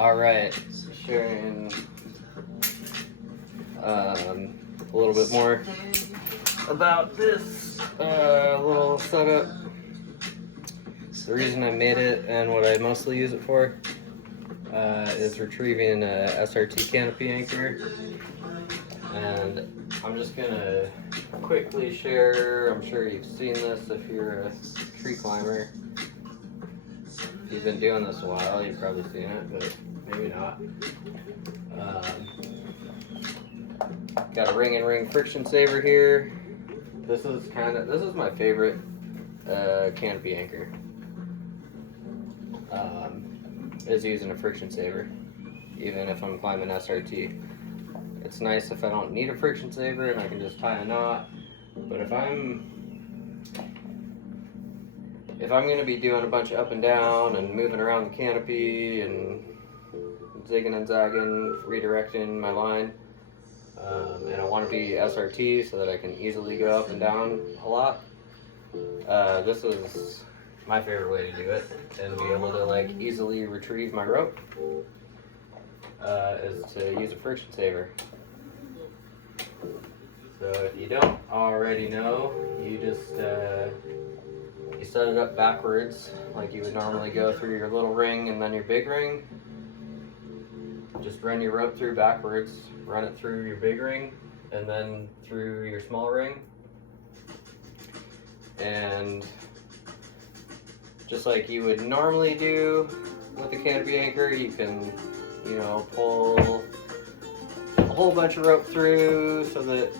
Alright, sharing a little bit more about this little setup. The reason I made it and what I mostly use it for is retrieving a SRS Canopy anchor. And I'm just gonna quickly share, I'm sure you've seen this if you're a tree climber. If you've been doing this a while, you've probably seen it, but maybe not. Got a ring and ring friction saver here. This is my favorite canopy anchor. Is using a friction saver, even if I'm climbing SRT. It's nice if I don't need a friction saver and I can just tie a knot. But if I'm gonna be doing a bunch of up and down and moving around the canopy and zigging and zagging, redirecting my line, and I want to be SRT so that I can easily go up and down a lot, this is my favorite way to do it, and be able to like easily retrieve my rope, is to use a friction saver. So if you don't already know, you just you set it up backwards like you would normally go through your little ring and then your big ring. Just run your rope through backwards, run it through your big ring and then through your small ring. And just like you would normally do with a canopy anchor, you can, pull a whole bunch of rope through so that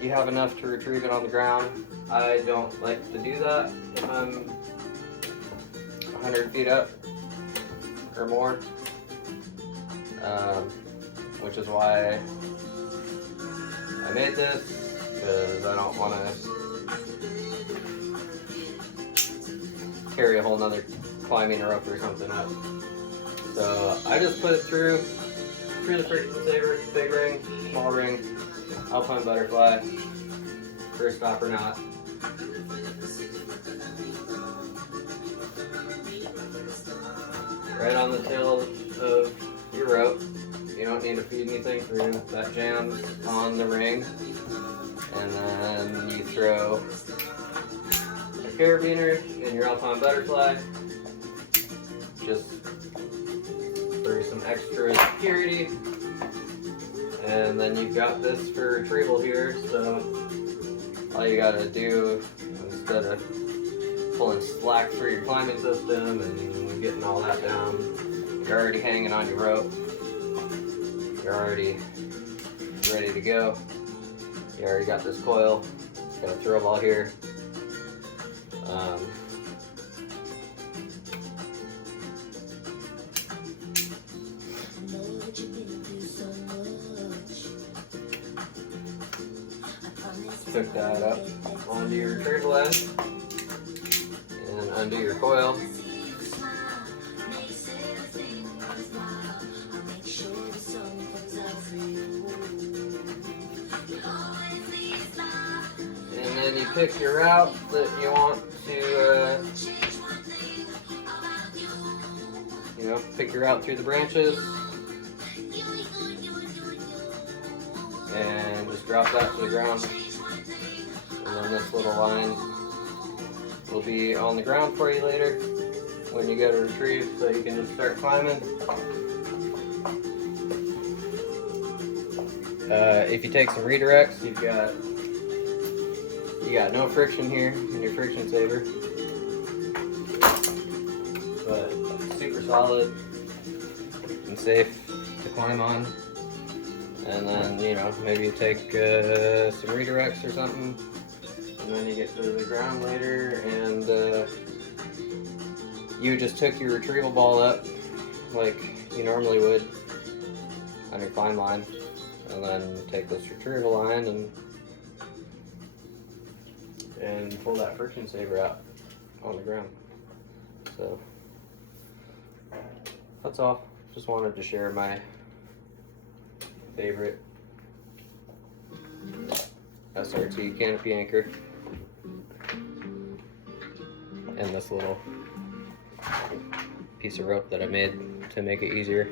you have enough to retrieve it on the ground. I don't like to do that if I'm 100 feet up or more, which is why I made this, because I don't want to carry a whole nother climbing rope or something up. So I just put it through the friction saver, big ring, small ring, alpine butterfly, first stopper knot. Right on the tail of your rope. You don't need to feed anything through. That jams on the ring. And then you throw a carabiner in your alpine butterfly. Just for some extra security. And then you've got this for retrieval here, so all you gotta do, instead of pulling slack through your climbing system and getting all that down, you're already hanging on your rope. You're already ready to go. You already got this coil. Got a throw ball here. Hook that up onto your retrieval end and undo your coil. And then you pick your route that you want to, pick your route through the branches. And just drop that to the ground. And then this little line will be on the ground for you later when you go to retrieve, so you can just start climbing. If you take some redirects, you got no friction here in your friction saver, but super solid and safe to climb on. And then, maybe you take some redirects or something, and then you get to the ground later, and you just took your retrieval ball up like you normally would on your climb line, and then take this retrieval line and pull that friction saver out on the ground. So that's all. Just wanted to share my favorite SRS Canopy anchor and this little piece of rope that I made to make it easier.